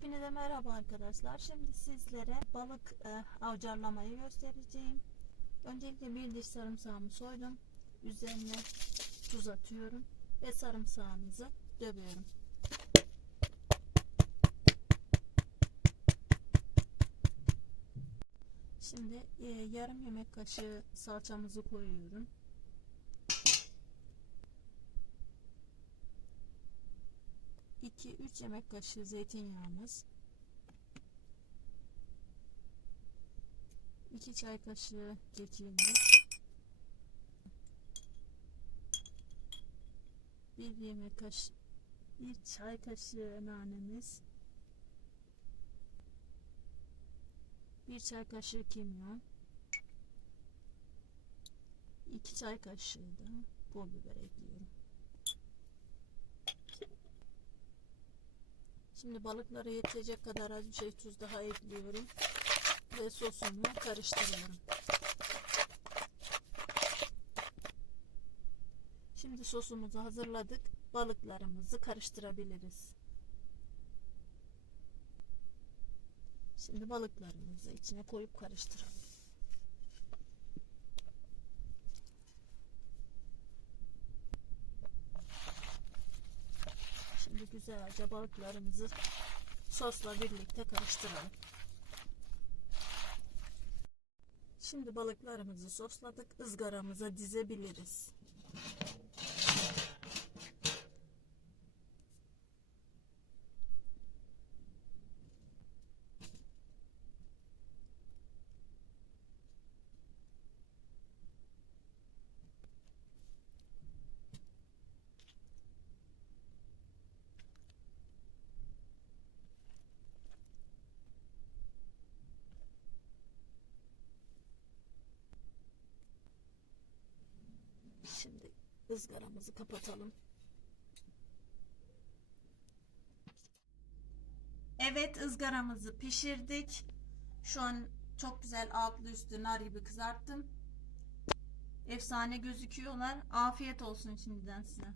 Hepinize merhaba arkadaşlar. Şimdi sizlere balık e, avcarlamayı göstereceğim. Öncelikle bir diş sarımsağımı soydum. Üzerine tuz atıyorum ve sarımsağımızı dövüyorum. Şimdi e, yarım yemek kaşığı salçamızı koyuyorum. İki üç yemek kaşığı zeytinyağımız. 2 çay kaşığı kekiğimiz. 1 yemek kaşığı 1 çay kaşığı nanemiz. 1 çay kaşığı kimyon. 2 çay kaşığı da pul biber ekliyorum. Şimdi balıklara yetecek kadar az bir şey tuz daha ekliyorum ve sosumu karıştırıyorum. Şimdi sosumuzu hazırladık. Balıklarımızı karıştırabiliriz. Şimdi balıklarımızı içine koyup karıştıralım. Şimdi güzelce balıklarımızı sosla birlikte karıştıralım. Şimdi balıklarımızı sosladık. ızgaramıza dizebiliriz. Şimdi ızgaramızı kapatalım. Evet ızgaramızı pişirdik. Şu an çok güzel altlı üstü nar gibi kızarttım. Efsane gözüküyorlar. Afiyet olsun şimdiden size.